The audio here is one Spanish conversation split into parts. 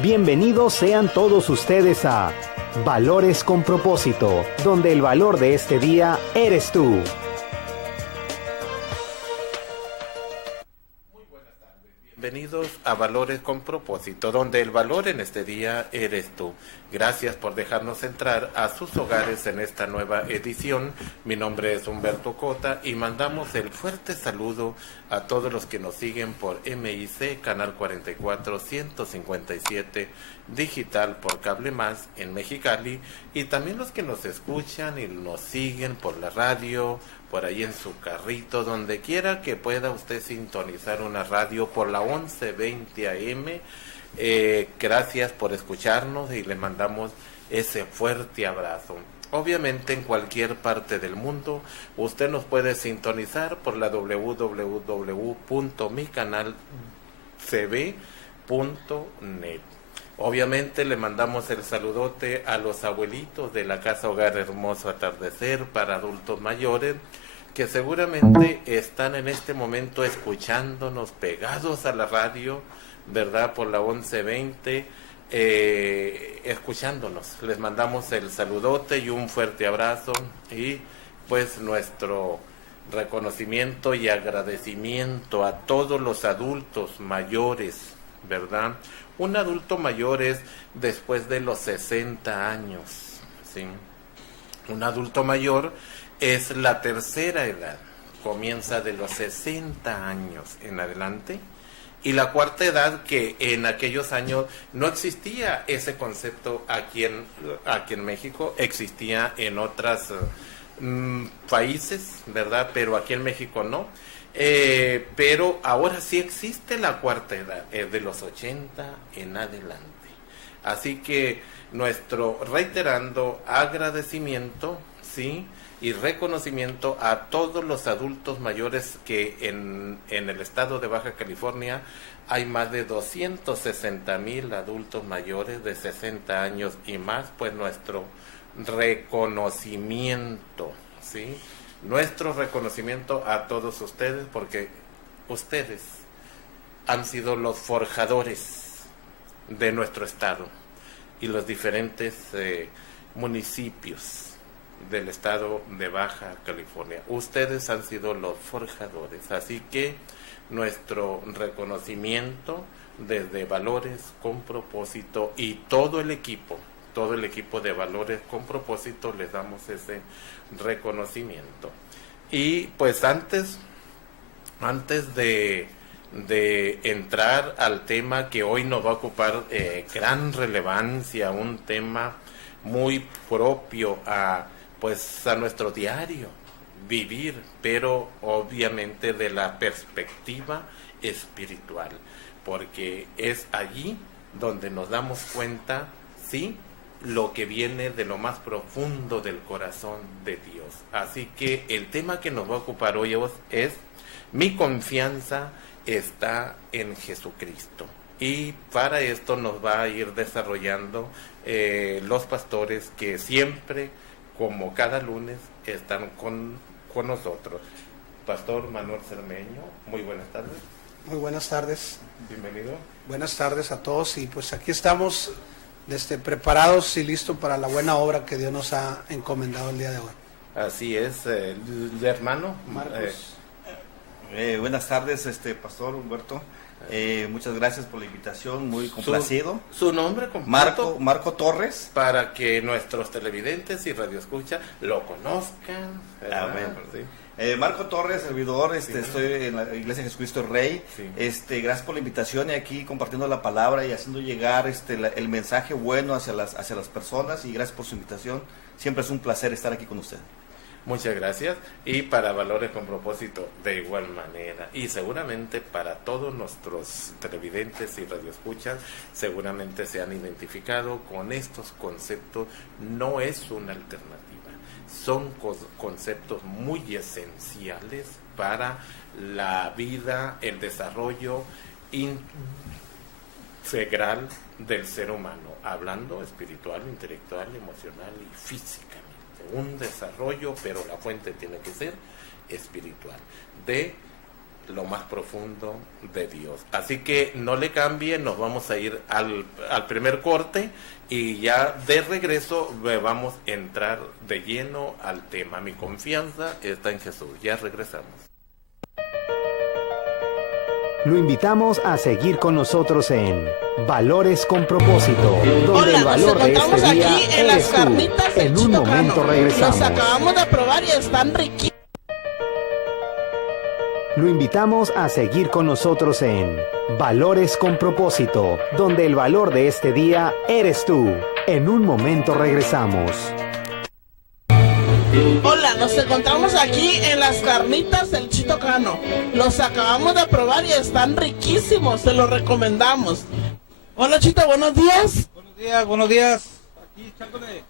Bienvenidos sean todos ustedes a Valores con Propósito, donde el valor de este día eres tú. Bienvenidos a Valores con Propósito, donde el valor en este día eres tú. Gracias por dejarnos entrar a sus hogares en esta nueva edición. Mi nombre es Humberto Cota y mandamos el fuerte saludo a todos los que nos siguen por MIC, Canal 44, 157, digital por Cable Más en Mexicali, y también los que nos escuchan y nos siguen por la radio, por ahí en su carrito, donde quiera que pueda usted sintonizar una radio por la 1120 AM. Gracias por escucharnos y le mandamos ese fuerte abrazo. Obviamente en cualquier parte del mundo usted nos puede sintonizar por la www.micanalcb.net. Obviamente le mandamos el saludote a los abuelitos de la Casa Hogar Hermoso Atardecer para adultos mayores, que seguramente están en este momento escuchándonos pegados a la radio, ¿verdad? Por la 1120, escuchándonos. Les mandamos el saludote y un fuerte abrazo, y pues nuestro reconocimiento y agradecimiento a todos los adultos mayores, ¿verdad? Un adulto mayor es después de los 60 años, ¿sí? Un adulto mayor es la tercera edad, comienza de los 60 años en adelante, y la cuarta edad, que en aquellos años no existía ese concepto aquí en México, existía en otros países, ¿verdad? Pero aquí en México no. Pero ahora sí existe la cuarta edad, de los 80 en adelante. Así que nuestro reiterando agradecimiento, ¿sí?, y reconocimiento a todos los adultos mayores que en el estado de Baja California hay más de 260,000 adultos mayores de 60 años y más. Pues nuestro reconocimiento, ¿sí?, nuestro reconocimiento a todos ustedes, porque ustedes han sido los forjadores de nuestro estado y los diferentes municipios del estado de Baja California. Ustedes han sido los forjadores, así que nuestro reconocimiento desde Valores con Propósito y todo el equipo de Valores con Propósito, les damos ese reconocimiento. Y pues antes de entrar al tema que hoy nos va a ocupar gran relevancia, un tema muy propio a nuestro diario vivir, pero obviamente de la perspectiva espiritual, porque es allí donde nos damos cuenta, sí, lo que viene de lo más profundo del corazón de Dios. Así que el tema que nos va a ocupar hoy es: mi confianza está en Jesucristo. Y para esto nos va a ir desarrollando los pastores que siempre, como cada lunes, están con nosotros. Pastor Manuel Cermeño, muy buenas tardes. Muy buenas tardes. Bienvenido. Buenas tardes a todos, y pues aquí estamos preparados y listos para la buena obra que Dios nos ha encomendado el día de hoy. Así es, el hermano Marcos. Buenas tardes, Pastor Humberto. Muchas gracias por la invitación, muy complacido. Su nombre completo, Marco Torres. Para que nuestros televidentes y radioescucha lo conozcan. Amén. Sí. Marco Torres, servidor, estoy en la Iglesia de Jesucristo Rey. Sí. Gracias por la invitación, y aquí compartiendo la palabra y haciendo llegar el mensaje bueno hacia las personas, y gracias por su invitación. Siempre es un placer estar aquí con usted. Muchas gracias. Y para Valores con Propósito, de igual manera. Y seguramente para todos nuestros televidentes y radioescuchas, seguramente se han identificado con estos conceptos. No es una alternativa. Son conceptos muy esenciales para la vida, el desarrollo integral del ser humano, hablando espiritual, intelectual, emocional y físicamente. Un desarrollo, pero la fuente tiene que ser espiritual, de lo más profundo de Dios. Así que no le cambie, nos vamos a ir al primer corte y ya de regreso vamos a entrar de lleno al tema. Mi confianza está en Jesús. Ya regresamos. Lo invitamos a seguir con nosotros en Valores con Propósito, donde el valor de este día eres tú. En un momento regresamos. Los acabamos de probar y están riquísimos. Lo invitamos a seguir con nosotros en Valores con Propósito, donde el valor de este día eres tú. En un momento regresamos. Hola, nos encontramos aquí en las carnitas del Chito Cano. Los acabamos de probar y están riquísimos, se los recomendamos. Hola Chito, buenos días. Buenos días. Aquí echándole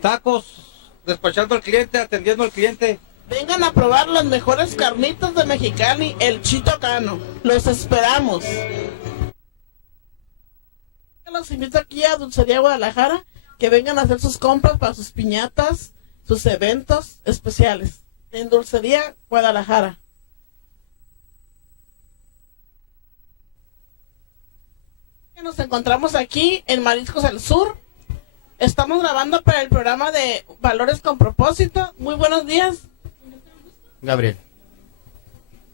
tacos, despachando al cliente, atendiendo al cliente. Vengan a probar las mejores carnitas de Mexicali, el Chito Cano. Los esperamos. Los invito aquí a Dulcería Guadalajara, que vengan a hacer sus compras para sus piñatas, sus eventos especiales. En Dulcería Guadalajara. Nos encontramos aquí en Mariscos del Sur. Estamos grabando para el programa de Valores con Propósito. Muy buenos días. Gabriel.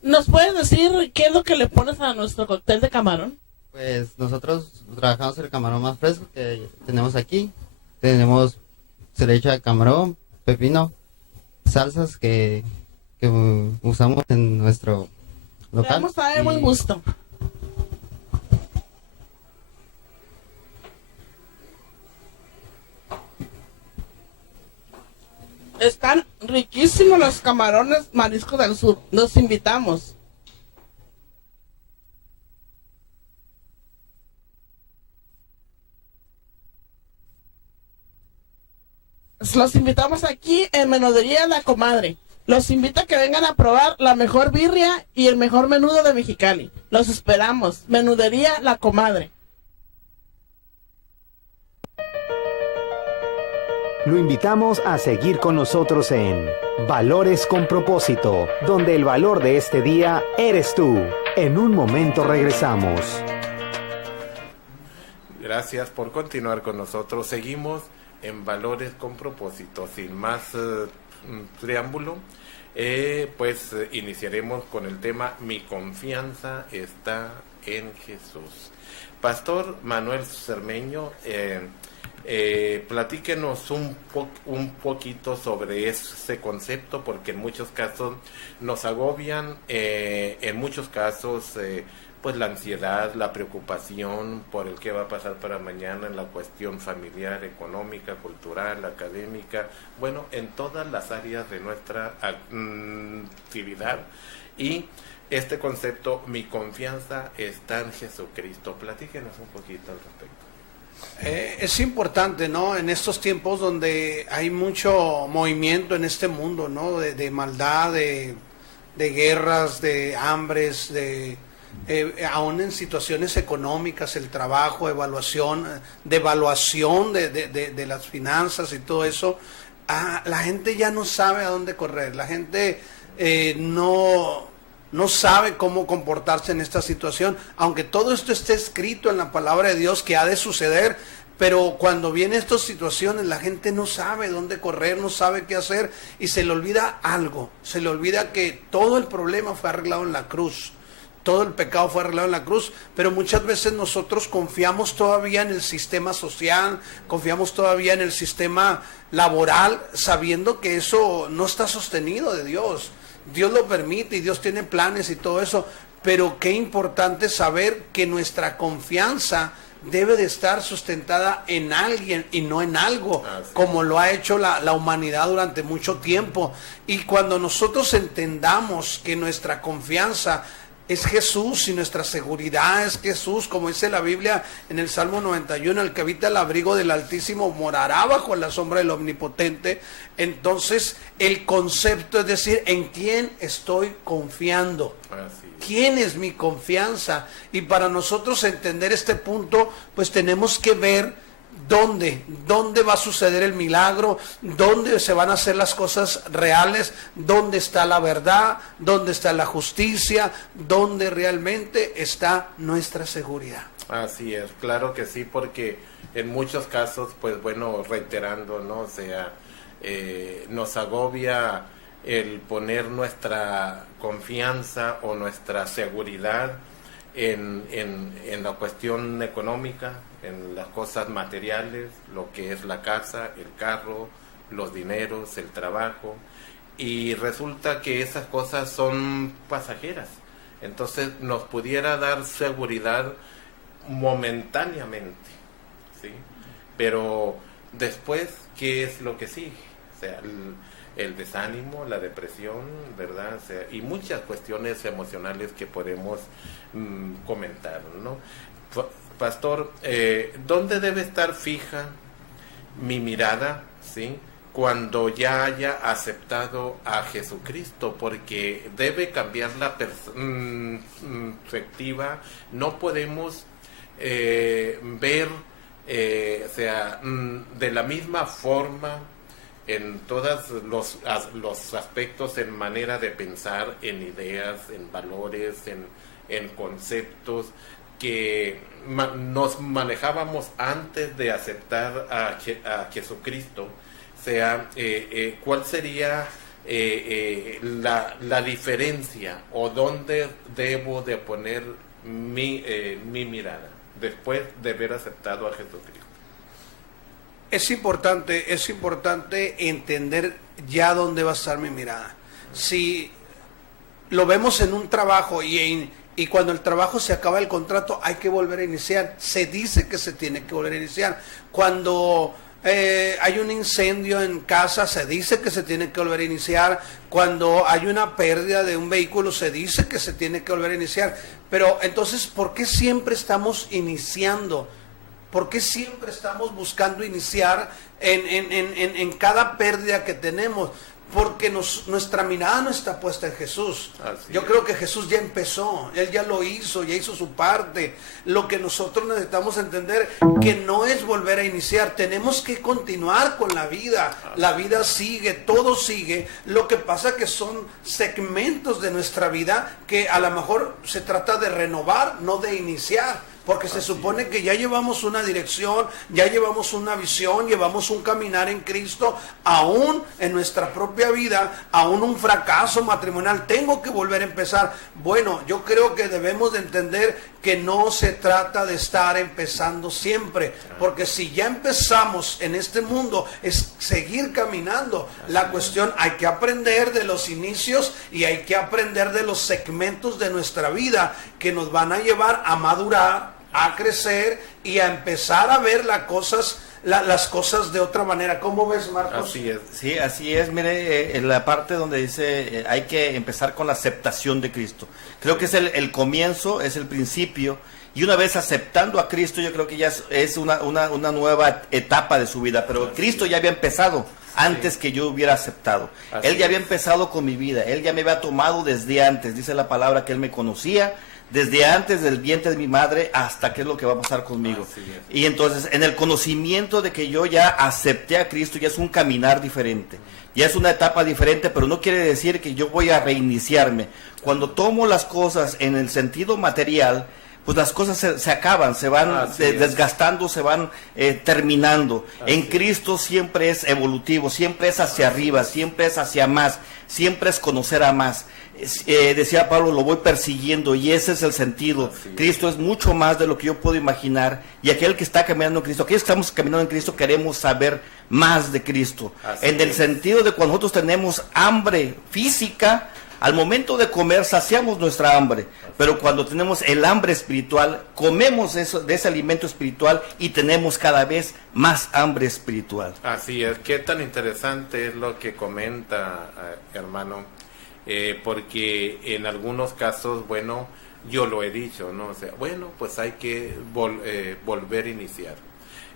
¿Nos puedes decir qué es lo que le pones a nuestro cóctel de camarón? Pues nosotros trabajamos el camarón más fresco que tenemos aquí. Se le echa camarón, pepino, salsas que usamos en nuestro local. Vamos a ver, buen gusto. Están riquísimos los camarones Mariscos del Sur. Los invitamos. Los invitamos aquí en Menudería La Comadre. Los invito a que vengan a probar la mejor birria y el mejor menudo de Mexicali. Los esperamos. Menudería La Comadre. Lo invitamos a seguir con nosotros en Valores con Propósito, donde el valor de este día eres tú. En un momento regresamos. Gracias por continuar con nosotros. Seguimos en Valores con Propósito. Sin más preámbulo, iniciaremos con el tema Mi confianza está en Jesús. Pastor Manuel Cermeño, platíquenos un poquito sobre ese concepto, porque en muchos casos nos agobian, en muchos casos pues la ansiedad, la preocupación por el que va a pasar para mañana en la cuestión familiar, económica, cultural, académica, bueno, en todas las áreas de nuestra actividad. Y este concepto, mi confianza está en Jesucristo. Platíquenos un poquito al respecto. Es importante, ¿no? En estos tiempos donde hay mucho movimiento en este mundo, ¿no? De maldad, de guerras, de hambres, aún en situaciones económicas, el trabajo, devaluación de las finanzas y todo eso, la gente ya no sabe a dónde correr, la gente no sabe cómo comportarse en esta situación, aunque todo esto esté escrito en la palabra de Dios que ha de suceder, pero cuando vienen estas situaciones la gente no sabe dónde correr, no sabe qué hacer y se le olvida algo, se le olvida que todo el problema fue arreglado en la cruz. Todo el pecado fue arreglado en la cruz, pero muchas veces nosotros confiamos todavía en el sistema social, confiamos todavía en el sistema laboral, sabiendo que eso no está sostenido de Dios. Dios lo permite y Dios tiene planes y todo eso, pero qué importante saber que nuestra confianza debe de estar sustentada en alguien y no en algo, como lo ha hecho la humanidad durante mucho tiempo. Y cuando nosotros entendamos que nuestra confianza es Jesús y nuestra seguridad es Jesús, como dice la Biblia en el Salmo 91, el que habita el abrigo del Altísimo morará bajo la sombra del Omnipotente. Entonces el concepto es decir, ¿en quién estoy confiando? ¿Quién es mi confianza? Y para nosotros entender este punto, pues tenemos que ver ¿Dónde va a suceder el milagro? ¿Dónde se van a hacer las cosas reales? ¿Dónde está la verdad? ¿Dónde está la justicia? ¿Dónde realmente está nuestra seguridad? Así es, claro que sí, porque en muchos casos, pues bueno, reiterando, ¿no? O sea, nos agobia el poner nuestra confianza o nuestra seguridad en la cuestión económica, en las cosas materiales, lo que es la casa, el carro, los dineros, el trabajo, y resulta que esas cosas son pasajeras. Entonces nos pudiera dar seguridad momentáneamente, ¿sí? Pero después, ¿qué es lo que sigue? O sea, el desánimo, la depresión, ¿verdad? O sea, y muchas cuestiones emocionales que podemos comentar, ¿no? Pastor, ¿dónde debe estar fija mi mirada, ¿sí?, cuando ya haya aceptado a Jesucristo? Porque debe cambiar la perspectiva. No podemos ver, o sea, de la misma forma en todos los aspectos, en manera de pensar, en ideas, en valores, en conceptos que nos manejábamos antes de aceptar a Jesucristo. O sea, ¿cuál sería la diferencia o dónde debo de poner mi mirada después de haber aceptado a Jesucristo? Es importante entender ya dónde va a estar mi mirada. Si lo vemos en un trabajo y cuando el trabajo se acaba el contrato hay que volver a iniciar, se dice que se tiene que volver a iniciar. Cuando hay un incendio en casa, se dice que se tiene que volver a iniciar. Cuando hay una pérdida de un vehículo, se dice que se tiene que volver a iniciar. Pero entonces, ¿por qué siempre estamos iniciando? ¿Por qué siempre estamos buscando iniciar en cada pérdida que tenemos? Porque nuestra mirada no está puesta en Jesús. Yo creo que Jesús ya empezó, Él ya lo hizo, ya hizo su parte. Lo que nosotros necesitamos entender, que no es volver a iniciar, tenemos que continuar con la vida. La vida sigue, todo sigue. Lo que pasa que son segmentos de nuestra vida que a lo mejor se trata de renovar, no de iniciar. Porque se supone que ya llevamos una dirección, ya llevamos una visión, llevamos un caminar en Cristo, aún en nuestra propia vida, aún un fracaso matrimonial, tengo que volver a empezar. Bueno, yo creo que debemos de entender que no se trata de estar empezando siempre, porque si ya empezamos en este mundo, es seguir caminando. La cuestión, hay que aprender de los inicios y hay que aprender de los segmentos de nuestra vida que nos van a llevar a madurar, a crecer y a empezar a ver las cosas de otra manera. ¿Cómo ves, Marcos? Así es. Sí, así es. Mire, en la parte donde dice hay que empezar con la aceptación de Cristo. Creo que es el comienzo, es el principio. Y una vez aceptando a Cristo, yo creo que ya es una nueva etapa de su vida. Pero Cristo ya había empezado antes que yo hubiera aceptado. Él ya había empezado con mi vida. Él ya me había tomado desde antes. Dice la palabra que Él me conocía desde antes del vientre de mi madre hasta qué es lo que va a pasar conmigo. Y entonces, en el conocimiento de que yo ya acepté a Cristo, ya es un caminar diferente, ya es una etapa diferente, pero no quiere decir que yo voy a reiniciarme. Cuando tomo las cosas en el sentido material, pues las cosas se acaban, se van desgastando, se van terminando. En Cristo siempre es evolutivo, siempre es hacia arriba, siempre es hacia más, siempre es conocer a más. Decía Pablo, lo voy persiguiendo, y ese es el sentido. Cristo es mucho más de lo que yo puedo imaginar, y aquel que está caminando en Cristo, aquellos que estamos caminando en Cristo, queremos saber más de Cristo. En el sentido de cuando nosotros tenemos hambre física, al momento de comer saciamos nuestra hambre, pero cuando tenemos el hambre espiritual, comemos de ese alimento espiritual y tenemos cada vez más hambre espiritual. Así es. Qué tan interesante es lo que comenta, hermano. porque en algunos casos, bueno, yo lo he dicho, ¿no? O sea, bueno, pues hay que volver a iniciar.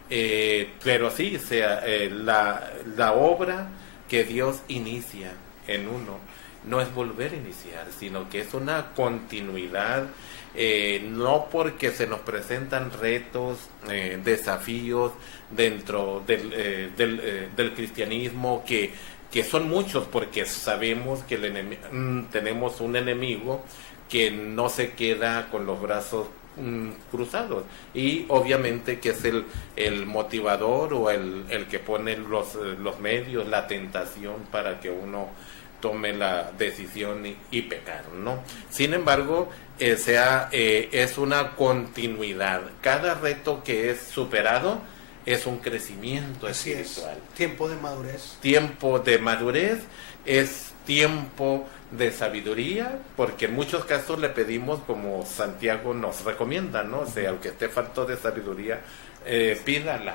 Pero sí, o sea, la obra que Dios inicia en uno no es volver a iniciar, sino que es una continuidad, no porque se nos presentan retos, desafíos dentro del cristianismo que son muchos, porque sabemos que tenemos un enemigo que no se queda con los brazos cruzados, y obviamente que es el motivador o el que pone los medios, la tentación para que uno tome la decisión y pecar, ¿no? Sin embargo, es una continuidad. Cada reto que es superado es un crecimiento espiritual. Tiempo de madurez. Tiempo de madurez es tiempo de sabiduría, porque en muchos casos le pedimos, como Santiago nos recomienda, ¿no? O sea, al que esté falto de sabiduría, pídala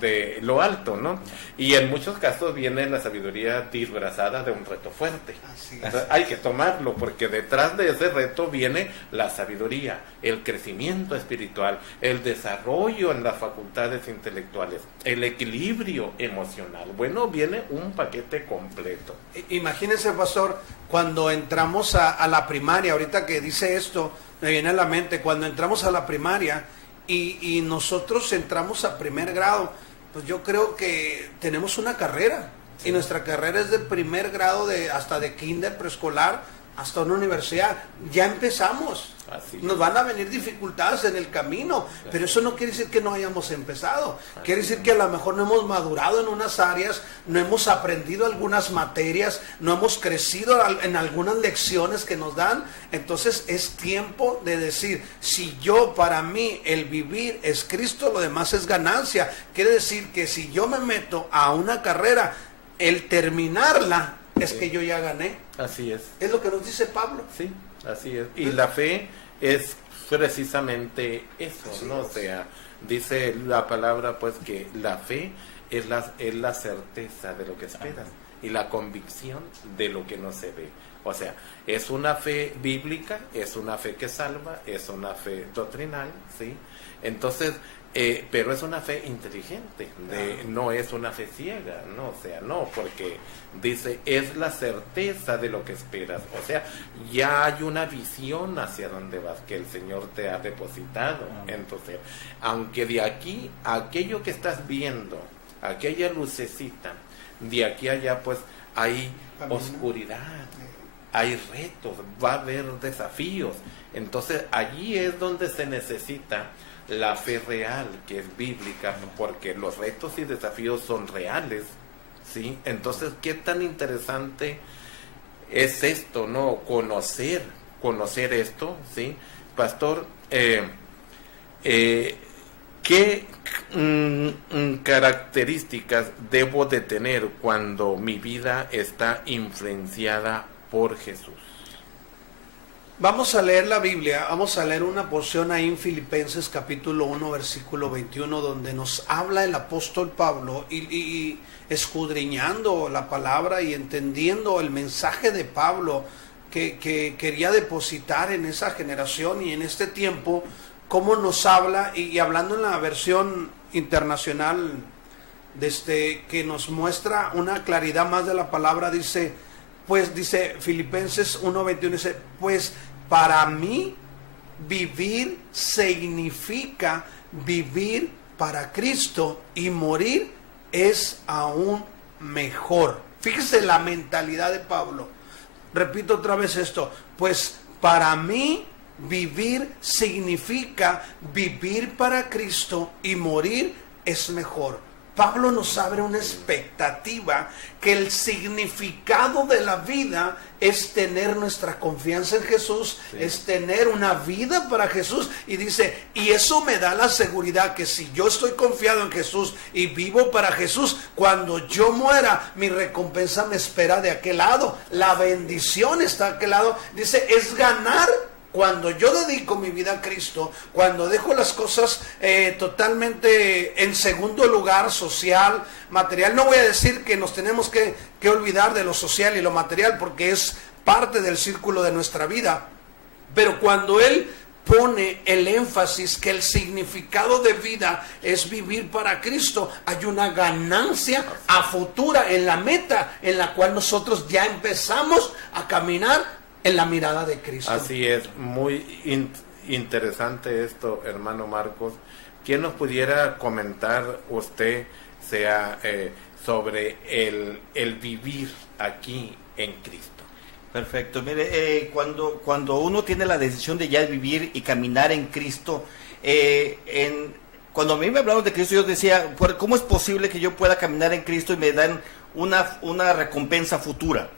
de lo alto, ¿no? Y en muchos casos viene la sabiduría disfrazada de un reto fuerte. Entonces, hay que tomarlo, porque detrás de ese reto viene la sabiduría, el crecimiento espiritual, el desarrollo en las facultades intelectuales, el equilibrio emocional. Bueno, viene un paquete completo. Imagínense, pastor, cuando entramos a la primaria, ahorita que dice esto, me viene a la mente, cuando entramos a la primaria y nosotros entramos a primer grado, pues yo creo que tenemos una carrera, y nuestra carrera es de primer grado, hasta de kinder, preescolar, hasta una universidad. Ya empezamos. Nos van a venir dificultades en el camino, pero eso no quiere decir que no hayamos empezado. Quiere decir que a lo mejor no hemos madurado en unas áreas, no hemos aprendido algunas materias, no hemos crecido en algunas lecciones que nos dan. Entonces es tiempo de decir, si yo, para mí, el vivir es Cristo, lo demás es ganancia. Quiere decir que si yo me meto a una carrera, el terminarla es que yo ya gané. Así es. Es lo que nos dice Pablo. Sí, así es. Y la fe es precisamente eso, ¿no? O sea, dice la palabra, pues, que la fe es la certeza de lo que esperas y la convicción de lo que no se ve. O sea, es una fe bíblica, es una fe que salva, es una fe doctrinal, ¿sí? Entonces, pero es una fe inteligente, no es una fe ciega, ¿no? O sea, no, porque dice, es la certeza de lo que esperas. O sea, ya hay una visión hacia dónde vas, que el Señor te ha depositado. Entonces, aunque de aquí, aquello que estás viendo, aquella lucecita, de aquí a allá, pues, hay oscuridad, hay retos, va a haber desafíos. Entonces, allí es donde se necesita la fe real, que es bíblica, porque los retos y desafíos son reales, ¿sí? Entonces, qué tan interesante es esto, ¿no? Conocer esto, ¿sí? Pastor, ¿qué características debo de tener cuando mi vida está influenciada por Jesús? Vamos a leer la Biblia, vamos a leer una porción ahí en Filipenses capítulo 1, versículo 21, donde nos habla el apóstol Pablo y escudriñando la palabra y entendiendo el mensaje de Pablo que quería depositar en esa generación y en este tiempo, cómo nos habla, y hablando en la versión internacional, que nos muestra una claridad más de la palabra, dice Filipenses 1:21, dice, pues para mí vivir significa vivir para Cristo, y morir es aún mejor. Fíjese la mentalidad de Pablo. Repito otra vez esto, pues para mí vivir significa vivir para Cristo, y morir es mejor. Pablo nos abre una expectativa que el significado de la vida es tener nuestra confianza en Jesús, sí, es tener una vida para Jesús, y dice, y eso me da la seguridad que si yo estoy confiado en Jesús y vivo para Jesús, cuando yo muera, mi recompensa me espera de aquel lado, la bendición está de aquel lado. Dice, es ganar Cuando yo dedico mi vida a Cristo, cuando dejo las cosas totalmente en segundo lugar, social, material, no voy a decir que nos tenemos que olvidar de lo social y lo material, porque es parte del círculo de nuestra vida, pero cuando Él pone el énfasis que el significado de vida es vivir para Cristo, hay una ganancia a futura en la meta en la cual nosotros ya empezamos a caminar en la mirada de Cristo. Así es, muy interesante esto, hermano Marcos. ¿Quién nos pudiera comentar usted sobre el vivir aquí en Cristo? Perfecto. Mire, cuando uno tiene la decisión de ya vivir y caminar en Cristo, cuando a mí me hablaron de Cristo, yo decía, ¿cómo es posible que yo pueda caminar en Cristo y me dan una recompensa futura?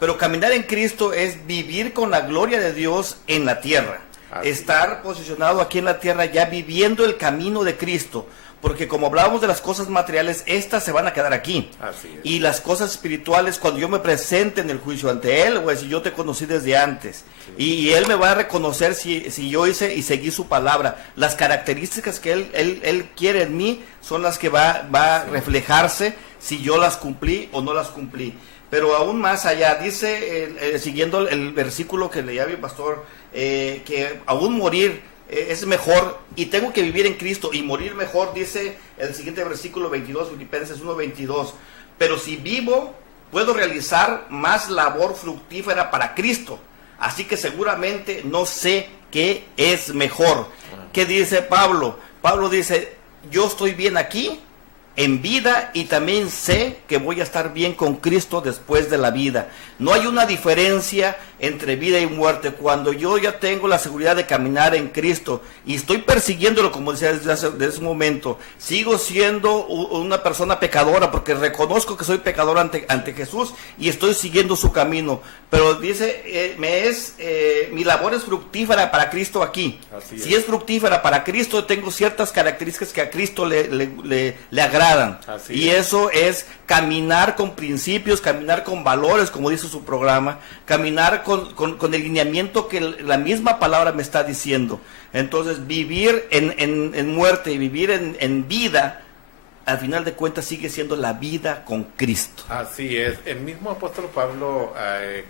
Pero caminar en Cristo es vivir con la gloria de Dios en la tierra. Estar posicionado aquí en la tierra ya viviendo el camino de Cristo. Porque como hablábamos de las cosas materiales, estas se van a quedar aquí. Así es. Y las cosas espirituales, cuando yo me presente en el juicio ante Él, voy a decir, yo te conocí desde antes. Sí. Y Él me va a reconocer si yo hice y seguí su palabra. Las características que Él quiere en mí son las que va a reflejarse si yo las cumplí o no las cumplí. Pero aún más allá, dice, siguiendo el versículo que leía mi pastor, que aún morir es mejor, y tengo que vivir en Cristo y morir mejor, dice el siguiente versículo 22, Filipenses 1:22. Pero si vivo, puedo realizar más labor fructífera para Cristo. Así que seguramente no sé qué es mejor. ¿Qué dice Pablo? Pablo dice, yo estoy bien aquí en vida y también sé que voy a estar bien con Cristo después de la vida. No hay una diferencia entre vida y muerte. Cuando yo ya tengo la seguridad de caminar en Cristo y estoy persiguiéndolo, como decía desde ese momento, sigo siendo una persona pecadora porque reconozco que soy pecador ante Jesús y estoy siguiendo su camino. Pero dice, mi labor es fructífera para Cristo aquí. Si es fructífera para Cristo, tengo ciertas características que a Cristo le agradan. Y eso es caminar con principios, caminar con valores, como dice su programa, caminar con el lineamiento que la misma palabra me está diciendo. Entonces, vivir en muerte y vivir en vida, al final de cuentas sigue siendo la vida con Cristo. Así es. El mismo apóstol Pablo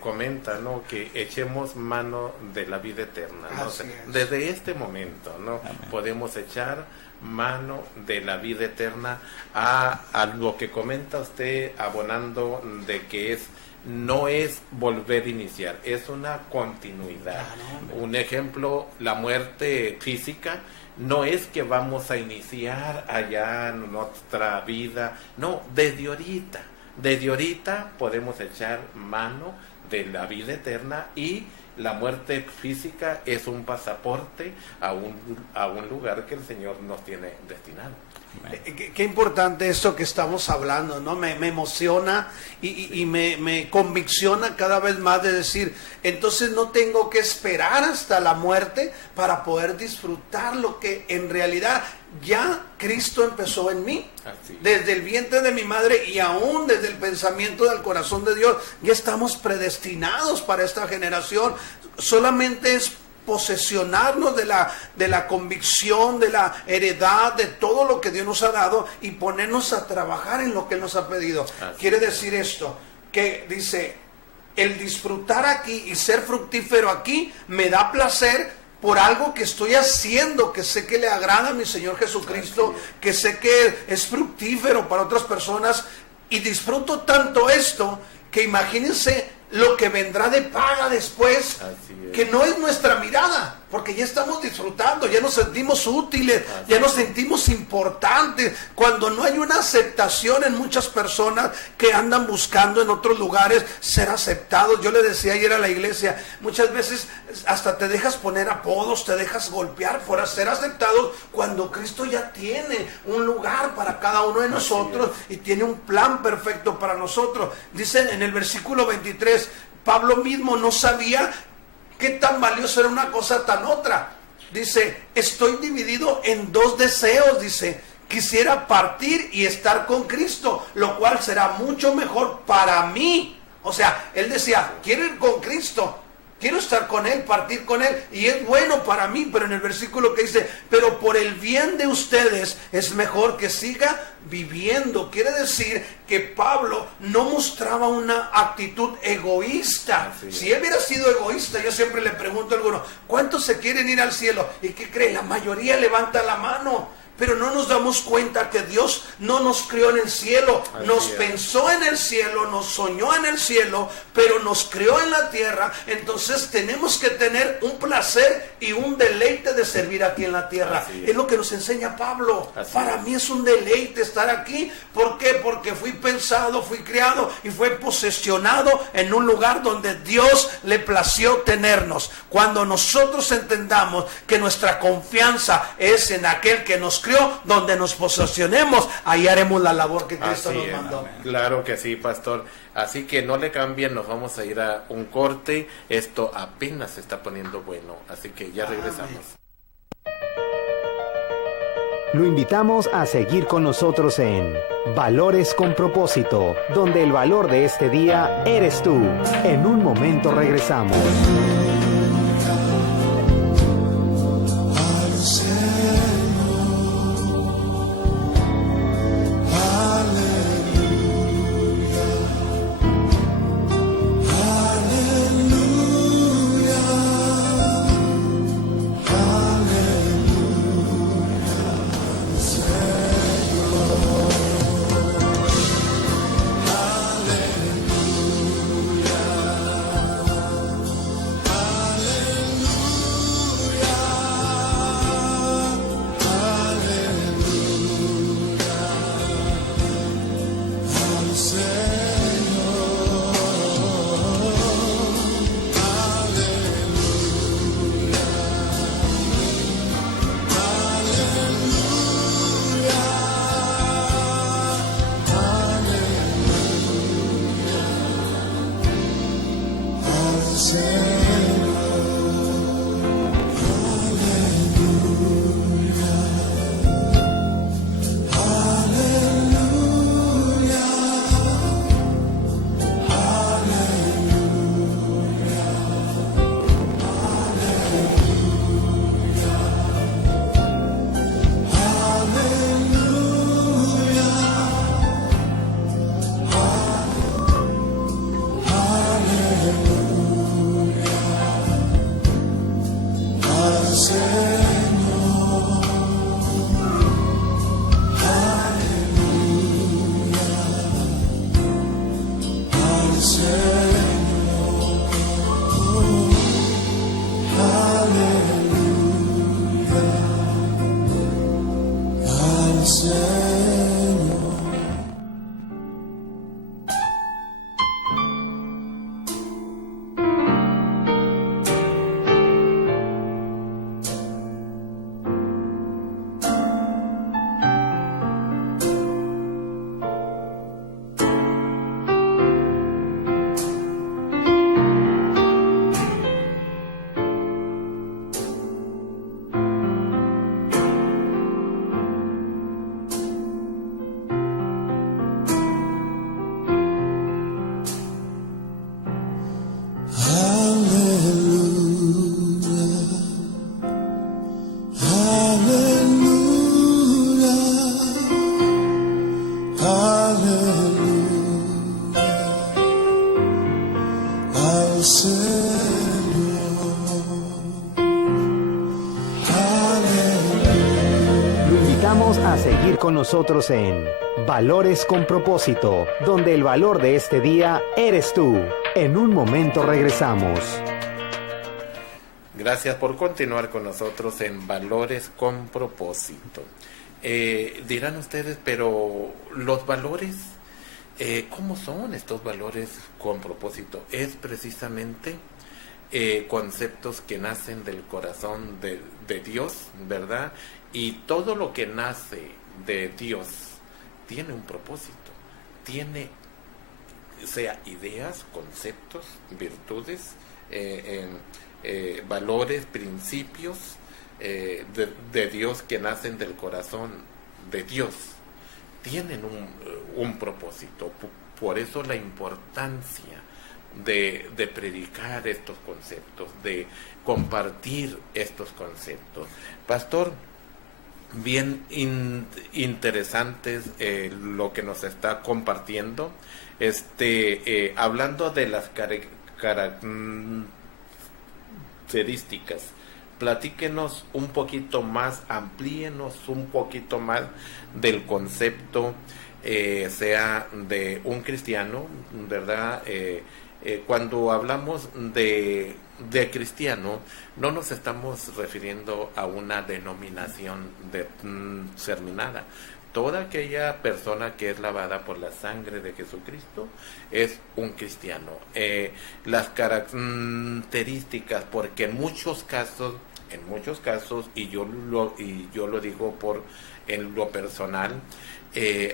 comenta, ¿no?, que echemos mano de la vida eterna, ¿no? O sea, desde este momento, ¿no?, podemos echar mano de la vida eterna a lo que comenta usted, abonando de que no es volver a iniciar, es una continuidad. Un ejemplo, la muerte física no es que vamos a iniciar allá en nuestra vida, no, desde ahorita podemos echar mano de la vida eterna, y la muerte física es un pasaporte a un lugar que el Señor nos tiene destinado. Qué importante esto que estamos hablando, ¿no? Me emociona y me convicciona cada vez más de decir, entonces no tengo que esperar hasta la muerte para poder disfrutar lo que en realidad ya Cristo empezó en mí. Desde el vientre de mi madre y aún desde el pensamiento del corazón de Dios, ya estamos predestinados para esta generación. Solamente es posesionarnos de la convicción, de la heredad, de todo lo que Dios nos ha dado y ponernos a trabajar en lo que Él nos ha pedido. Quiere decir esto, que dice, el disfrutar aquí y ser fructífero aquí me da placer por algo que estoy haciendo, que sé que le agrada a mi Señor Jesucristo, que sé que es fructífero para otras personas, y disfruto tanto esto que imagínense lo que vendrá de paga después, que no es nuestra mirada, porque ya estamos disfrutando, ya nos sentimos útiles, ya nos sentimos importantes, cuando no hay una aceptación en muchas personas que andan buscando en otros lugares ser aceptados. Yo le decía ayer a la iglesia, muchas veces hasta te dejas poner apodos, te dejas golpear por ser aceptados, cuando Cristo ya tiene un lugar para cada uno de nosotros y tiene un plan perfecto para nosotros. Dice en el versículo 23, Pablo mismo no sabía qué tan valioso era una cosa tan otra. Dice, estoy dividido en dos deseos, dice, quisiera partir y estar con Cristo, lo cual será mucho mejor para mí. O sea, él decía, quiero ir con Cristo, quiero estar con Él, partir con Él, y es bueno para mí, pero en el versículo que dice, pero por el bien de ustedes es mejor que siga viviendo. Quiere decir que Pablo no mostraba una actitud egoísta. Si él hubiera sido egoísta, yo siempre le pregunto a algunos, ¿cuántos se quieren ir al cielo? ¿Y qué creen? La mayoría levanta la mano. Pero no nos damos cuenta que Dios no nos creó en el cielo, nos pensó en el cielo, nos soñó en el cielo, pero nos creó en la tierra. Entonces tenemos que tener un placer y un deleite de servir aquí en la tierra. Es lo que nos enseña Pablo. Para mí es un deleite estar aquí. ¿Por qué? Porque fui pensado, fui criado y fui posesionado en un lugar donde Dios le plació tenernos. Cuando nosotros entendamos que nuestra confianza es en aquel que nos crió, donde nos posesionemos, ahí haremos la labor que Cristo nos mandó. Claro que sí, pastor. Así que no le cambien, nos vamos a ir a un corte. Esto apenas se está poniendo bueno, así que ya regresamos. Lo invitamos a seguir con nosotros en Valores con Propósito, donde el valor de este día eres tú. En un momento regresamos. A seguir con nosotros en Valores con Propósito, donde el valor de este día eres tú. En un momento regresamos. Gracias por continuar con nosotros en Valores con Propósito. Dirán ustedes, pero los valores, ¿cómo son estos valores con propósito? Es precisamente conceptos que nacen del corazón de Dios, ¿verdad? Y todo lo que nace de Dios tiene un propósito, tiene, sea ideas, conceptos, virtudes, valores, principios de Dios que nacen del corazón de Dios, tienen un propósito. Por eso la importancia de predicar estos conceptos, de compartir estos conceptos. Pastor, bien interesantes lo que nos está compartiendo, hablando de las características. Platíquenos un poquito más, amplíenos un poquito más del concepto, sea de un cristiano, ¿verdad? Cuando hablamos de cristiano, no nos estamos refiriendo a una denominación determinada. Toda aquella persona que es lavada por la sangre de Jesucristo es un cristiano. Las características, porque en muchos casos, y yo lo digo en lo personal,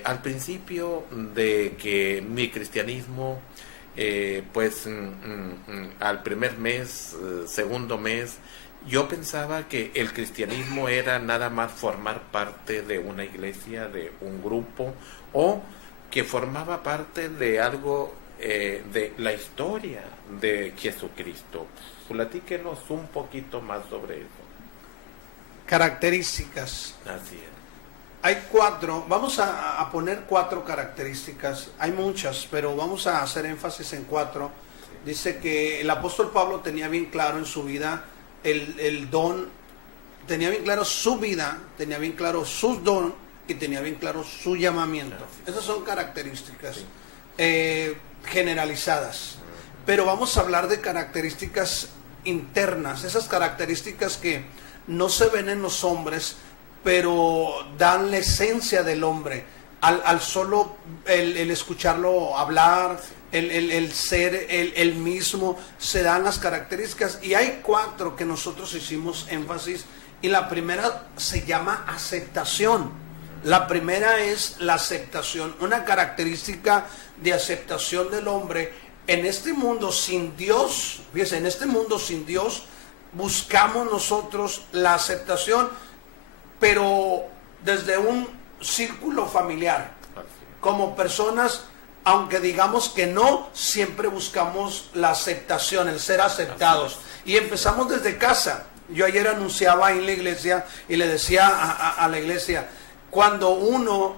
al principio de que mi cristianismo, al primer mes, segundo mes, yo pensaba que el cristianismo era nada más formar parte de una iglesia, de un grupo, o que formaba parte de algo, de la historia de Jesucristo. Platíquenos un poquito más sobre eso. Características. Así es. Hay 4, vamos a poner 4 características. Hay muchas, pero vamos a hacer énfasis en 4. Dice que el apóstol Pablo tenía bien claro en su vida el don, tenía bien claro su vida, tenía bien claro sus don y tenía bien claro su llamamiento. Esas son características generalizadas. Pero vamos a hablar de características internas, esas características que no se ven en los hombres, pero dan la esencia del hombre. Al solo el escucharlo hablar, el ser el mismo, se dan las características. Y hay 4 que nosotros hicimos énfasis, y la primera se llama aceptación. La primera es la aceptación, una característica de aceptación del hombre. En este mundo sin Dios, fíjense, en este mundo sin Dios buscamos nosotros la aceptación, pero desde un círculo familiar, como personas, aunque digamos que no, siempre buscamos la aceptación, el ser aceptados, y empezamos desde casa. Yo ayer anunciaba en la iglesia y le decía a la iglesia, cuando uno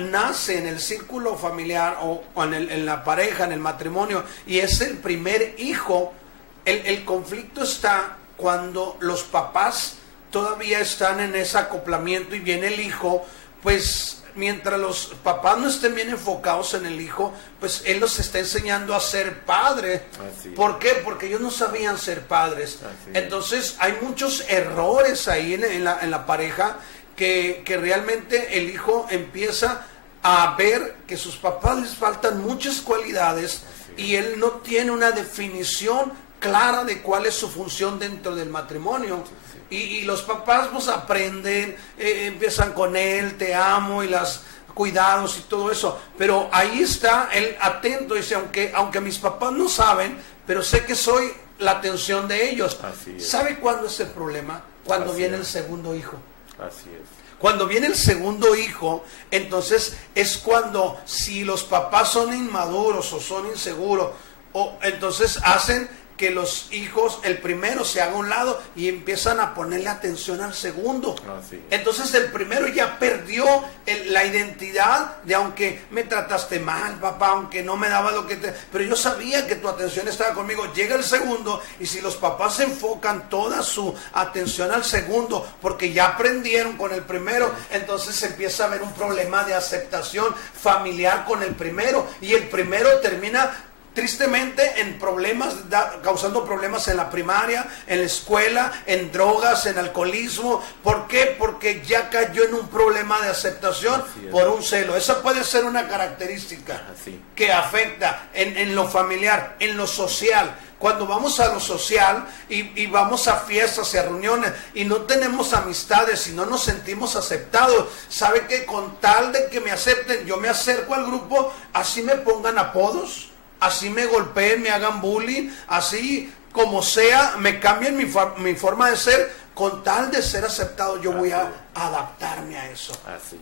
nace en el círculo familiar o en la pareja, en el matrimonio, y es el primer hijo, el conflicto está cuando los papás todavía están en ese acoplamiento y viene el hijo, pues mientras los papás no estén bien enfocados en el hijo, pues él los está enseñando a ser padre. ¿Por qué? Porque ellos no sabían ser padres. Entonces hay muchos errores ahí en la pareja que realmente el hijo empieza a ver que sus papás les faltan muchas cualidades y él no tiene una definición clara de cuál es su función dentro del matrimonio. Y los papás pues aprenden, empiezan con él, te amo, y las cuidados y todo eso. Pero ahí está él atento, dice, aunque mis papás no saben, pero sé que soy la atención de ellos. ¿Sabe cuándo es el problema? Cuando viene el segundo hijo. Así es. Cuando viene el segundo hijo, entonces es cuando, si los papás son inmaduros o son inseguros, entonces hacen que los hijos, el primero se haga a un lado y empiezan a ponerle atención al segundo. Entonces el primero ya perdió la identidad de, aunque me trataste mal, papá, aunque no me daba lo que pero yo sabía que tu atención estaba conmigo. Llega el segundo, y si los papás enfocan toda su atención al segundo, porque ya aprendieron con el primero, entonces empieza a haber un problema de aceptación familiar con el primero, y el primero termina tristemente en problemas, causando problemas en la primaria, en la escuela, en drogas, en alcoholismo. ¿Por qué? Porque ya cayó en un problema de aceptación por un celo. Esa puede ser una característica que afecta en lo familiar, en lo social. Cuando vamos a lo social y vamos a fiestas y a reuniones y no tenemos amistades y no nos sentimos aceptados, ¿sabe qué? Con tal de que me acepten, yo me acerco al grupo, así me pongan apodos, así me golpeen, me hagan bullying, así como sea, me cambien mi forma de ser, con tal de ser aceptado, yo voy a adaptarme a eso.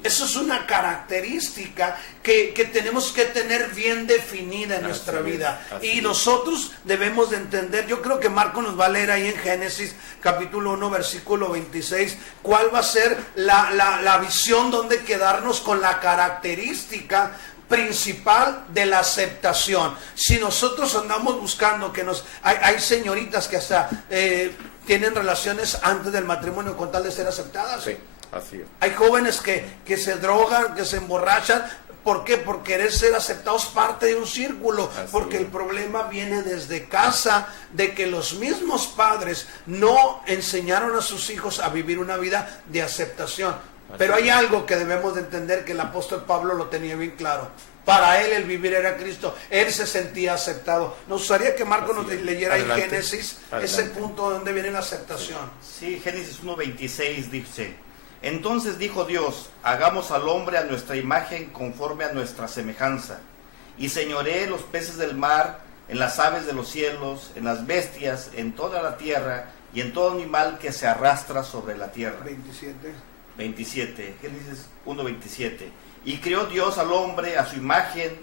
Eso es una característica que tenemos que tener bien definida en nuestra vida. Y nosotros debemos de entender, yo creo que Marco nos va a leer ahí en Génesis capítulo 1 versículo 26, cuál va a ser la visión donde quedarnos con la característica principal de la aceptación. Si nosotros andamos buscando que hay señoritas que hasta tienen relaciones antes del matrimonio con tal de ser aceptadas. Sí, así es. Hay jóvenes que se drogan, que se emborrachan. ¿Por qué? Por querer ser aceptados parte de un círculo. Porque el problema viene desde casa, de que los mismos padres no enseñaron a sus hijos a vivir una vida de aceptación. Pero hay algo que debemos de entender, que el apóstol Pablo lo tenía bien claro. Para él el vivir era Cristo. Él se sentía aceptado. Nos gustaría que Marco nos leyera en Génesis ese punto donde viene la aceptación. Sí, Génesis 1:26 dice: entonces dijo Dios, hagamos al hombre a nuestra imagen conforme a nuestra semejanza, y señoree los peces del mar, en las aves de los cielos, en las bestias, en toda la tierra, y en todo animal que se arrastra sobre la tierra. 27, Génesis 1:27. Y creó Dios al hombre a su imagen,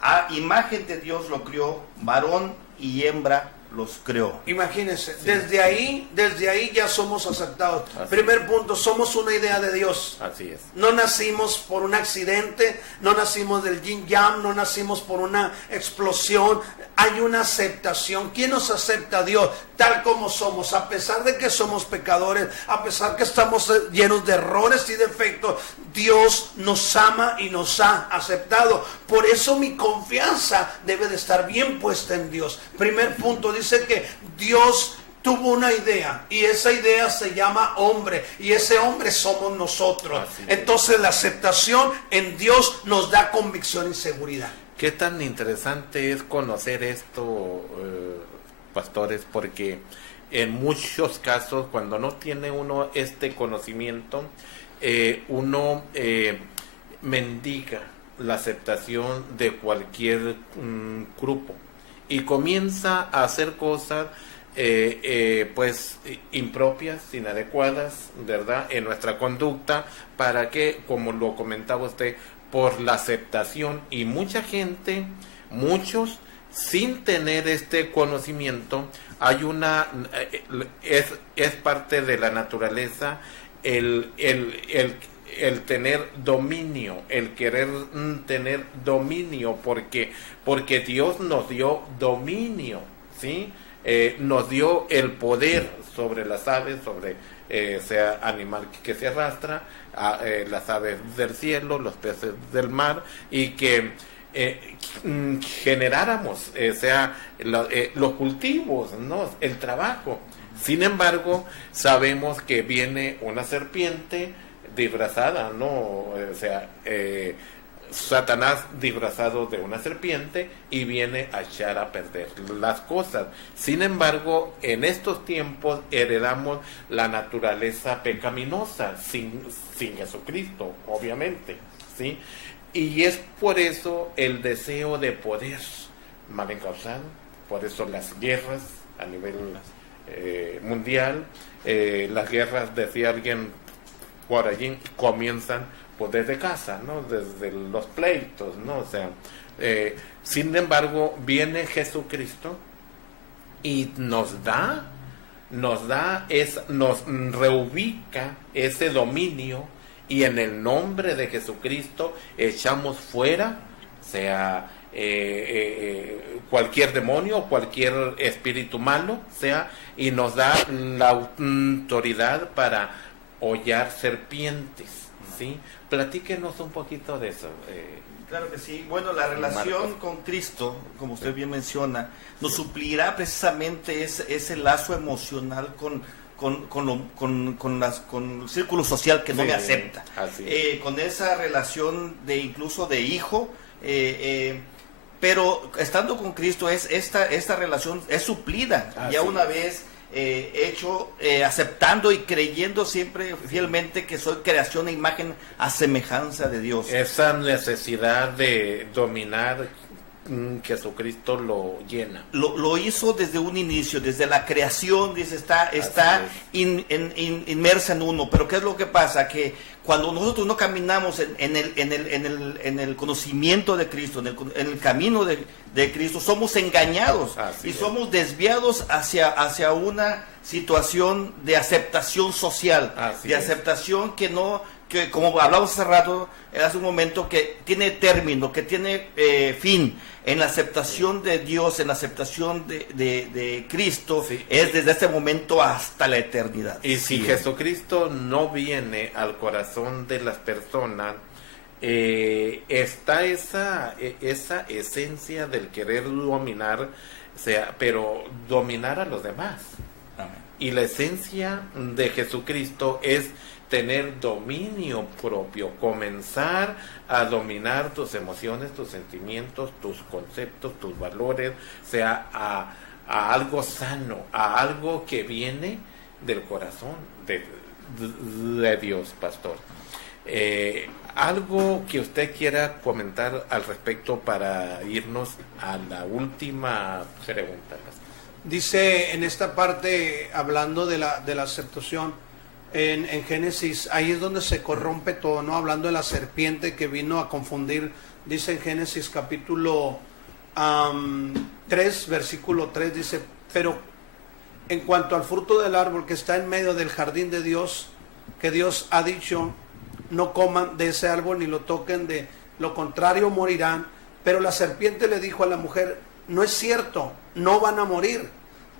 a imagen de Dios lo creó, varón y hembra los creó. Imagínense, desde ahí ya somos aceptados. Primer punto, somos una idea de Dios. Así es. No nacimos por un accidente, no nacimos del yin yang, no nacimos por una explosión. Hay una aceptación. ¿Quién nos acepta? Dios, tal como somos, a pesar de que somos pecadores, a pesar que estamos llenos de errores y defectos. Dios nos ama y nos ha aceptado. Por eso mi confianza debe de estar bien puesta en Dios. Primer punto, dice que Dios tuvo una idea, y esa idea se llama hombre, y ese hombre somos nosotros. Entonces la aceptación en Dios nos da convicción y seguridad. Qué tan interesante es conocer esto, pastores, porque en muchos casos, cuando no tiene uno este conocimiento, uno mendiga la aceptación de cualquier grupo y comienza a hacer cosas pues impropias, inadecuadas, ¿verdad?, en nuestra conducta, para que, como lo comentaba usted, por la aceptación. Y mucha gente, muchos, sin tener este conocimiento, hay una es parte de la naturaleza el tener dominio, el querer tener dominio, porque Dios nos dio dominio, ¿sí? Nos dio el poder sobre las aves, sobre sea animal que se arrastra, las aves del cielo, los peces del mar, y que generáramos los cultivos, ¿no?, el trabajo. Sin embargo, sabemos que viene una serpiente disfrazada, ¿no? O sea, Satanás disfrazado de una serpiente, y viene a echar a perder las cosas. Sin embargo, en estos tiempos heredamos la naturaleza pecaminosa sin Jesucristo, obviamente, ¿sí? Y es por eso el deseo de poder mal encausado, por eso las guerras a nivel mundial, las guerras, decía alguien por allí, comienzan pues desde casa, ¿no?, desde los pleitos, ¿no? O sea, sin embargo, viene Jesucristo y nos reubica ese dominio, y en el nombre de Jesucristo echamos fuera, sea cualquier demonio, cualquier espíritu malo, y nos da la autoridad para hollar serpientes, ¿sí? Platíquenos un poquito de eso. Claro que sí. Bueno, la relación Marcos con Cristo, como usted bien menciona, nos suplirá precisamente ese lazo emocional con el círculo social que no me acepta. Con esa relación incluso de hijo, pero estando con Cristo esta relación es suplida ya una vez aceptando y creyendo siempre fielmente que soy creación e imagen a semejanza de Dios. Esa necesidad de dominar Jesucristo lo llena. Lo hizo desde un inicio, desde la creación, dice, está inmersa en uno. Pero ¿qué es lo que pasa? Que cuando nosotros no caminamos en el conocimiento de Cristo, en el camino de Cristo, somos engañados y somos desviados hacia una situación de aceptación social, aceptación que como hablamos hace rato, hace un momento, que tiene término, que tiene fin, en la aceptación de Dios, en la aceptación de Cristo, es desde este momento hasta la eternidad. Y si Jesucristo no viene al corazón de las personas, está esa esencia del querer dominar, pero dominar a los demás. Amén. Y la esencia de Jesucristo es tener dominio propio, comenzar a dominar tus emociones, tus sentimientos, tus conceptos, tus valores, a algo sano, a algo que viene del corazón de Dios, pastor. Algo que usted quiera comentar al respecto para irnos a la última pregunta. Dice en esta parte, hablando de la aceptación, en Génesis, ahí es donde se corrompe todo, ¿no? Hablando de la serpiente que vino a confundir, dice en Génesis capítulo 3, versículo 3, dice, pero en cuanto al fruto del árbol que está en medio del jardín de Dios, que Dios ha dicho, no coman de ese árbol ni lo toquen, de lo contrario morirán. Pero la serpiente le dijo a la mujer, no es cierto, no van a morir.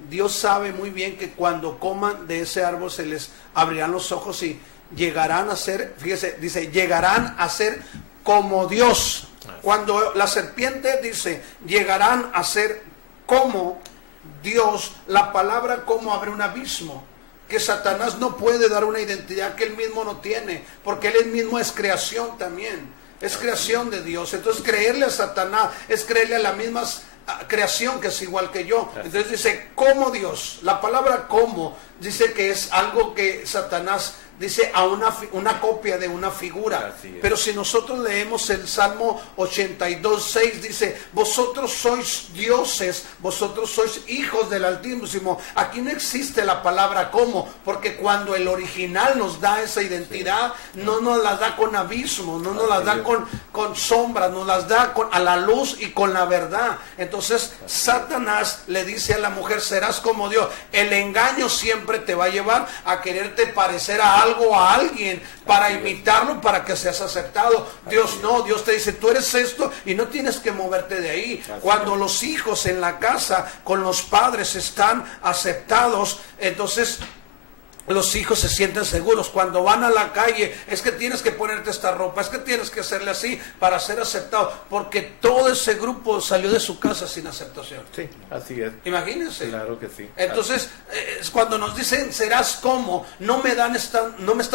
Dios sabe muy bien que cuando coman de ese árbol se les abrirán los ojos y llegarán a ser, fíjese, dice, llegarán a ser como Dios. Cuando la serpiente dice, llegarán a ser como Dios, la palabra como abre un abismo, que Satanás no puede dar una identidad que él mismo no tiene, porque él mismo es creación también, es creación de Dios. Entonces creerle a Satanás es creerle a la misma creación que es igual que yo. Entonces dice, como Dios, la palabra como, dice que es algo que Satanás dice a una copia de una figura. Pero si nosotros leemos el Salmo 82:6, dice, vosotros sois dioses, vosotros sois hijos del Altísimo. Aquí no existe la palabra como, porque cuando el original nos da esa identidad, no nos la da con abismo, no nos la da con sombras, nos las da a la luz y con la verdad. Entonces Satanás le dice a la mujer, serás como Dios. El engaño siempre te va a llevar a quererte parecer a algo, a alguien, para imitarlo, para que seas aceptado. Dios no, Dios te dice, tú eres esto y no tienes que moverte de ahí. Cuando los hijos en la casa con los padres están aceptados, entonces los hijos se sienten seguros. Cuando van a la calle, es que tienes que ponerte esta ropa, es que tienes que hacerle así para ser aceptado, porque todo ese grupo salió de su casa sin aceptación. Sí, así es. Imagínense. Claro que sí. Entonces, es cuando nos dicen serás como, no me están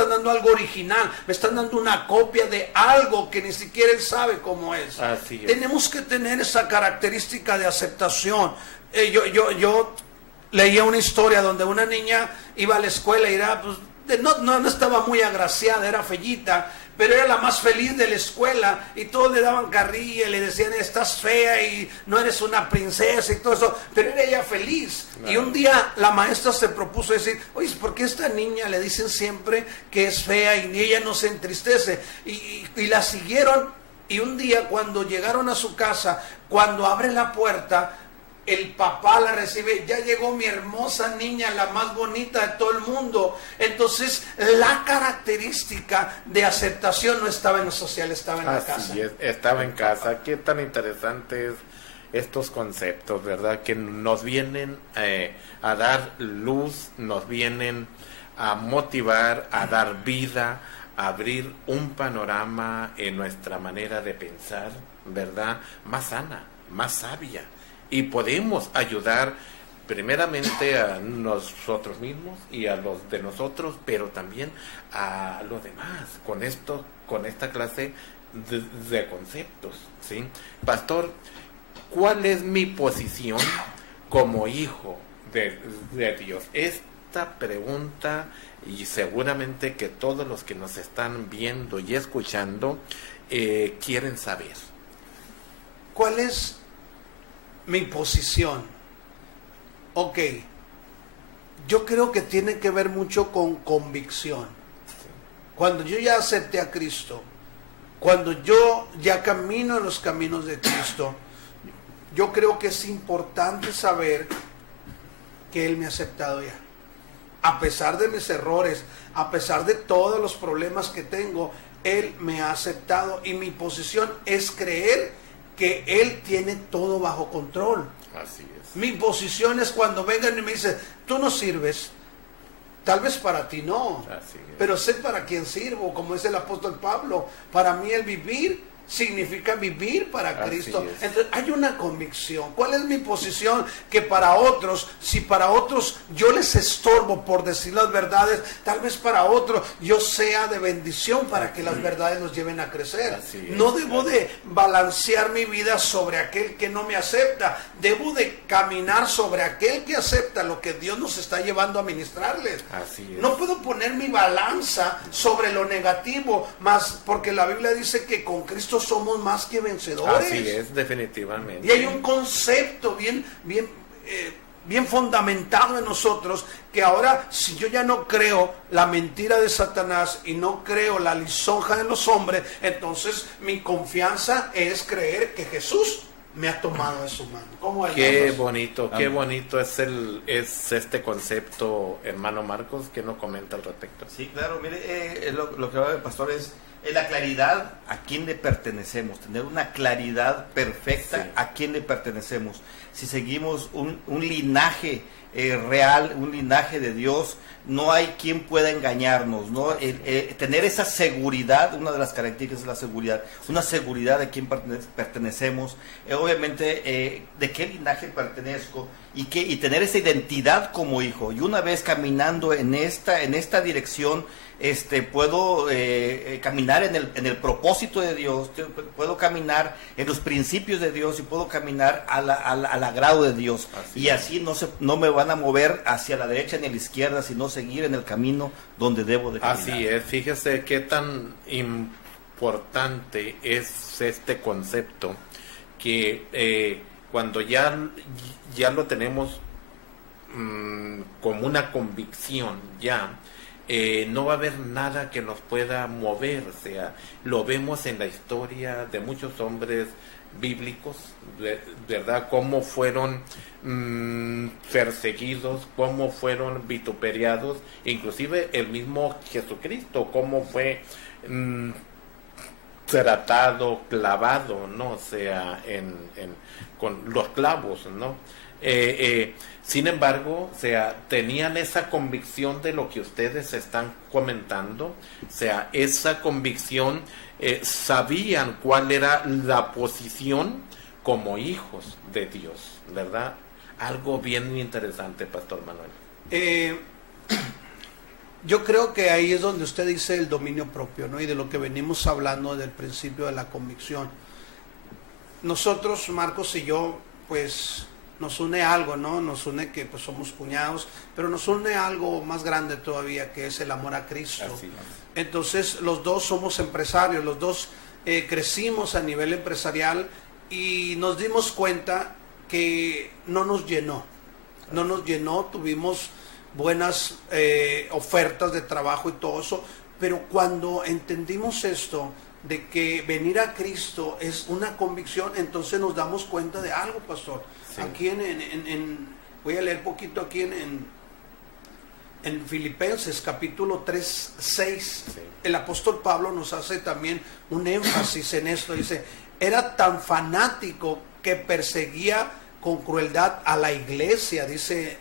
dando algo original, me están dando una copia de algo que ni siquiera él sabe cómo es. Así es. Tenemos que tener esa característica de aceptación. Yo leía una historia donde una niña iba a la escuela y era, pues, no estaba muy agraciada, era fellita, pero era la más feliz de la escuela y todos le daban carrilla, le decían, estás fea y no eres una princesa y todo eso, pero era ella feliz. Claro. Y un día la maestra se propuso decir, oye, ¿por qué a esta niña le dicen siempre que es fea y ni ella no se entristece? Y la siguieron, y un día cuando llegaron a su casa, cuando abre la puerta, el papá la recibe, ya llegó mi hermosa niña, la más bonita de todo el mundo. Entonces, la característica de aceptación no estaba en lo social, estaba en la casa. Así es, estaba en casa. Qué tan interesantes estos conceptos, ¿verdad? Que nos vienen a dar luz, nos vienen a motivar, a dar vida, a abrir un panorama en nuestra manera de pensar, ¿verdad? Más sana, más sabia. Y podemos ayudar primeramente a nosotros mismos y a los de nosotros, pero también a los demás con esta clase de conceptos, ¿sí? Pastor, ¿cuál es mi posición como hijo de Dios? Esta pregunta, y seguramente que todos los que nos están viendo y escuchando quieren saber. ¿Cuál es mi posición. Ok, yo creo que tiene que ver mucho con convicción. Cuando yo ya acepté a Cristo, cuando yo ya camino en los caminos de Cristo, yo creo que es importante saber que Él me ha aceptado ya. A pesar de mis errores, a pesar de todos los problemas que tengo, Él me ha aceptado y mi posición es creer que Él tiene todo bajo control. Así es. Mi posición es cuando vengan y me dicen, tú no sirves, tal vez para ti no, pero sé para quién sirvo, como dice el apóstol Pablo. Para mí el vivir significa vivir para Cristo. Entonces hay una convicción. ¿Cuál es mi posición? Que para otros, si para otros yo les estorbo por decir las verdades, tal vez para otros yo sea de bendición para que las verdades los lleven a crecer. No debo de balancear mi vida sobre aquel que no me acepta. Debo de caminar sobre aquel que acepta lo que Dios nos está llevando a ministrarles. No puedo poner mi balanza sobre lo negativo, más porque la Biblia dice que con Cristo somos más que vencedores. Así es, definitivamente. Y hay un concepto bien fundamentado en nosotros, que ahora, si yo ya no creo la mentira de Satanás y no creo la lisonja de los hombres, entonces mi confianza es creer que Jesús me ha tomado de su mano. ¿Cómo qué bonito es este concepto, hermano Marcos, que nos comenta al respecto. Sí, claro, mire, lo que habla el pastor es la claridad a quién le pertenecemos, tener una claridad perfecta a quién le pertenecemos. Si seguimos un linaje real, un linaje de Dios, no hay quien pueda engañarnos, ¿no? Tener esa seguridad, una de las características es la seguridad, una seguridad de quién pertenecemos, obviamente de qué linaje pertenezco y tener esa identidad como hijo. Y una vez caminando en esta dirección, puedo caminar en el propósito de Dios, puedo caminar en los principios de Dios y puedo caminar al agrado de Dios. Así no me van a mover hacia la derecha ni a la izquierda, sino seguir en el camino donde debo de caminar. Así es, fíjese qué tan importante es este concepto, que cuando ya lo tenemos como una convicción, no va a haber nada que nos pueda mover. O sea, lo vemos en la historia de muchos hombres bíblicos, ¿verdad? Cómo fueron perseguidos, cómo fueron vituperiados, inclusive el mismo Jesucristo, cómo fue tratado, clavado, ¿no? O sea, con los clavos, ¿no? Sin embargo, o sea, tenían esa convicción de lo que ustedes están comentando, o sea, esa convicción, sabían cuál era la posición como hijos de Dios, ¿verdad? Algo bien interesante, Pastor Manuel. Yo creo que ahí es donde usted dice el dominio propio, ¿no? Y de lo que venimos hablando desde el principio de la convicción. Nosotros, Marcos y yo, pues nos une algo, ¿no? Nos une que pues somos cuñados, pero nos une algo más grande todavía, que es el amor a Cristo. Entonces los dos somos empresarios, los dos crecimos a nivel empresarial y nos dimos cuenta que no nos llenó, tuvimos buenas ofertas de trabajo y todo eso, pero cuando entendimos esto, de que venir a Cristo es una convicción, entonces nos damos cuenta de algo, pastor. Aquí voy a leer poquito aquí en Filipenses capítulo 3, 6, el apóstol Pablo nos hace también un énfasis en esto. Dice, era tan fanático que perseguía con crueldad a la iglesia, dice,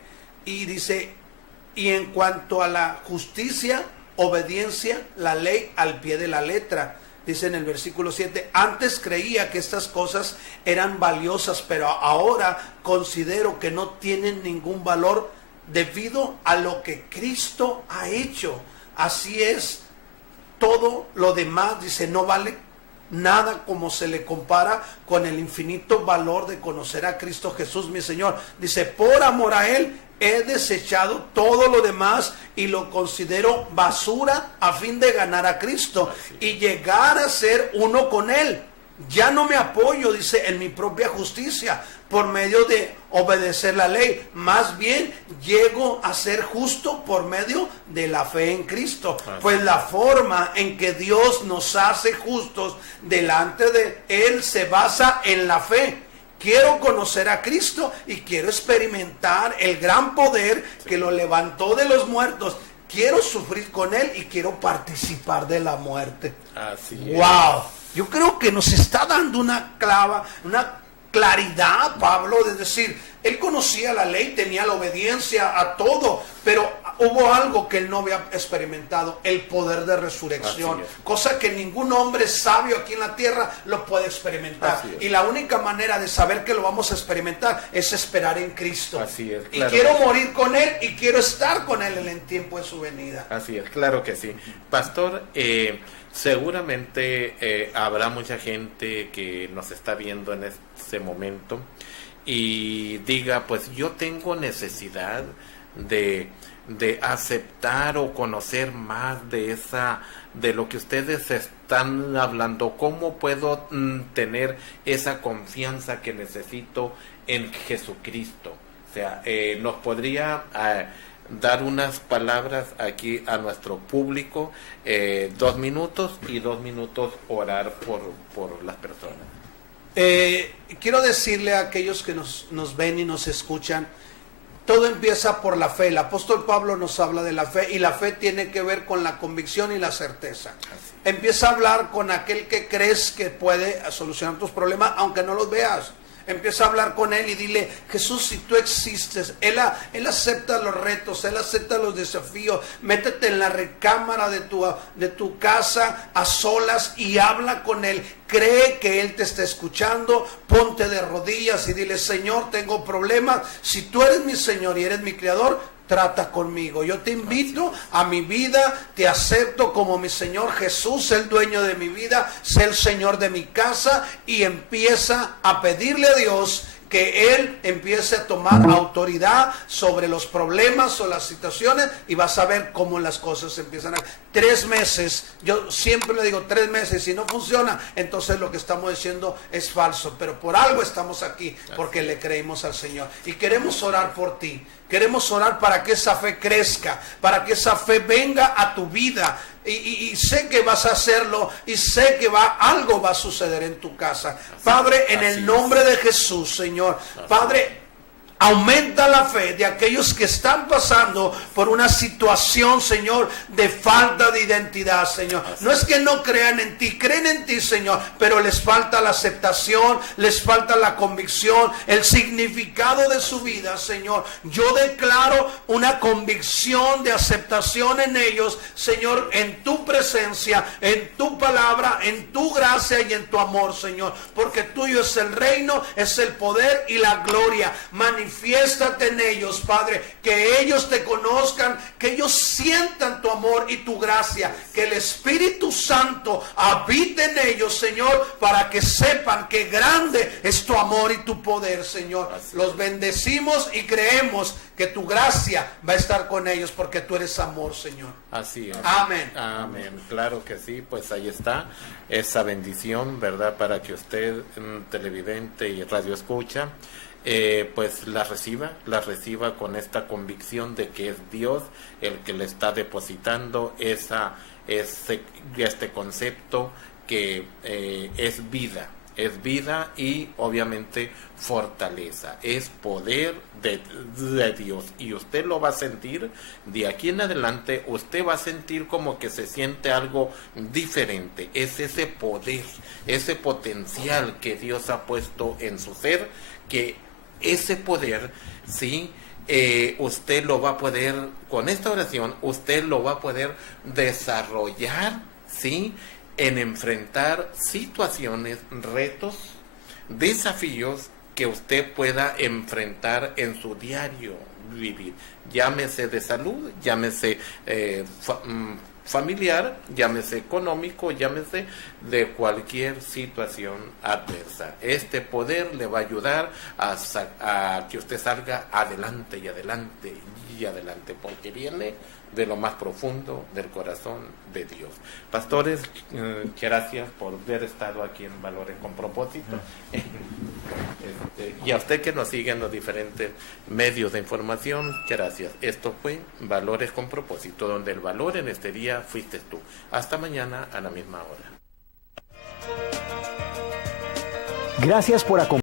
y en cuanto a la justicia, obediencia, la ley al pie de la letra. Dice en el versículo 7, antes creía que estas cosas eran valiosas, pero ahora considero que no tienen ningún valor debido a lo que Cristo ha hecho. Así es, todo lo demás, dice, no vale nada como se le compara con el infinito valor de conocer a Cristo Jesús, mi Señor. Dice, por amor a Él he desechado todo lo demás y lo considero basura a fin de ganar a Cristo y llegar a ser uno con Él. Ya no me apoyo, dice, en mi propia justicia por medio de obedecer la ley. Más bien llego a ser justo por medio de la fe en Cristo. Pues la forma en que Dios nos hace justos delante de Él se basa en la fe. Quiero conocer a Cristo y quiero experimentar el gran poder que lo levantó de los muertos. Quiero sufrir con Él y quiero participar de la muerte. Así es. ¡Wow! Yo creo que nos está dando una claridad, Pablo, de decir, él conocía la ley, tenía la obediencia a todo, pero hubo algo que él no había experimentado, el poder de resurrección, cosa que ningún hombre sabio aquí en la tierra lo puede experimentar. Y la única manera de saber que lo vamos a experimentar es esperar en Cristo. Así es, claro. Y quiero morir con Él y quiero estar con Él en el tiempo de su venida. Así es, claro que sí. Pastor, seguramente habrá mucha gente que nos está viendo en este momento y diga, pues yo tengo necesidad de aceptar o conocer más de lo que ustedes están hablando. ¿Cómo puedo tener esa confianza que necesito en Jesucristo? O sea, ¿nos podría dar unas palabras aquí a nuestro público? 2 minutos y 2 minutos orar por las personas. Quiero decirle a aquellos que nos ven y nos escuchan, todo empieza por la fe. El apóstol Pablo nos habla de la fe y la fe tiene que ver con la convicción y la certeza. Empieza a hablar con aquel que crees que puede solucionar tus problemas aunque no los veas. Empieza a hablar con Él y dile, Jesús, si tú existes, Él acepta los retos, Él acepta los desafíos. Métete en la recámara de tu casa a solas y habla con Él. Cree que Él te está escuchando, ponte de rodillas y dile, Señor, tengo problemas. Si tú eres mi Señor y eres mi Creador, trata conmigo. Yo te invito a mi vida, te acepto como mi Señor Jesús, el dueño de mi vida, sé el Señor de mi casa, y empieza a pedirle a Dios que Él empiece a tomar autoridad sobre los problemas o las situaciones, y vas a ver cómo las cosas empiezan a... 3 meses, yo siempre le digo 3 meses, si no funciona, entonces lo que estamos diciendo es falso, pero por algo estamos aquí, porque le creímos al Señor, y queremos orar por ti. Queremos orar para que esa fe crezca, para que esa fe venga a tu vida. Y sé que vas a hacerlo, y sé que algo va a suceder en tu casa. Padre, en el nombre de Jesús, Señor. Padre, aumenta la fe de aquellos que están pasando por una situación, Señor, de falta de identidad, Señor. No es que no crean en ti, creen en ti, Señor, pero les falta la aceptación, les falta la convicción, el significado de su vida, Señor. Yo declaro una convicción de aceptación en ellos, Señor, en tu presencia, en tu palabra, en tu gracia y en tu amor, Señor. Porque tuyo es el reino, es el poder y la gloria. Manifiéstate en ellos, Padre, que ellos te conozcan, que ellos sientan tu amor y tu gracia, que el Espíritu Santo habite en ellos, Señor, para que sepan que grande es tu amor y tu poder, Señor. Los bendecimos y creemos que tu gracia va a estar con ellos, porque tú eres amor, Señor. Así es. Amén. Amén. Claro que sí, pues ahí está esa bendición, ¿verdad? Para que usted, televidente y radio escucha, pues la reciba con esta convicción de que es Dios el que le está depositando este concepto que es vida y obviamente fortaleza, es poder de Dios, y usted lo va a sentir de aquí en adelante. Usted va a sentir como que se siente algo diferente, es ese poder, ese potencial que Dios ha puesto en su ser, que ese poder, sí, usted lo va a poder, con esta oración, usted lo va a poder desarrollar, sí, en enfrentar situaciones, retos, desafíos que usted pueda enfrentar en su diario vivir. Llámese de salud, llámese familiar, llámese económico, llámese de cualquier situación adversa. Este poder le va a ayudar a que usted salga adelante y adelante, y adelante, porque viene de lo más profundo del corazón de Dios. Pastores, gracias por haber estado aquí en Valores con Propósito. Y a usted que nos sigue en los diferentes medios de información, gracias. Esto fue Valores con Propósito, donde el valor en este día fuiste tú. Hasta mañana a la misma hora. Gracias por acompañarnos.